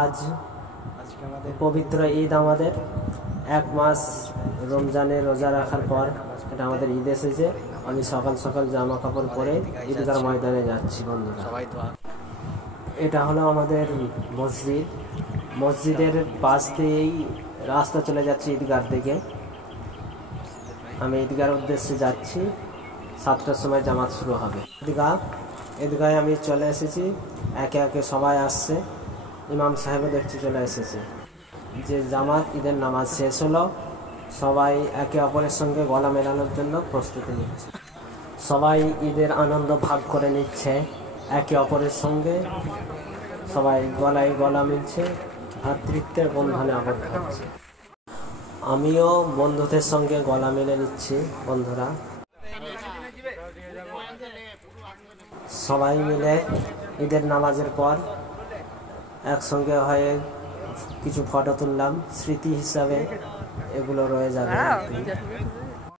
আজ পবিত্র ঈদ, আমাদের এক মাস রমজানে রোজা রাখার পর এটা আমাদের ঈদ এসেছে। আমি সকাল সকাল জামা কাপড় পরে ঈদগাহ ময়দানে যাচ্ছি বন্ধুরা। এটা হলো আমাদের মসজিদ। মসজিদের পাশ দিয়েই রাস্তা চলে যাচ্ছে ঈদগাহর দিকে। আমি ঈদগাহর উদ্দেশ্যে যাচ্ছি। 7টার সময় জামাত শুরু হবে। ঈদগাহে আমি চলে এসেছি। একে একে সবাই আসছে। ইমাম সাহেবও দেখছি চলে এসেছে। যে জামাত ঈদের নামাজ শেষ হলো, সবাই একে অপরের সঙ্গে গলা মেলানোর জন্য প্রস্তুতি নিচ্ছে। সবাই ঈদের আনন্দ ভাগ করে নিচ্ছে একে অপরের সঙ্গে। সবাই গলায় গলা মিলছে, ভ্রাতৃত্বের বন্ধনে আবদ্ধ হচ্ছে। আমিও বন্ধুদের সঙ্গে গলা মিলে নিচ্ছি বন্ধুরা। সবাই মিলে ঈদের নামাজের পর একসঙ্গে হয়ে কিছু ফটো তুললাম, স্মৃতি হিসাবে এগুলো রয়ে যাবে।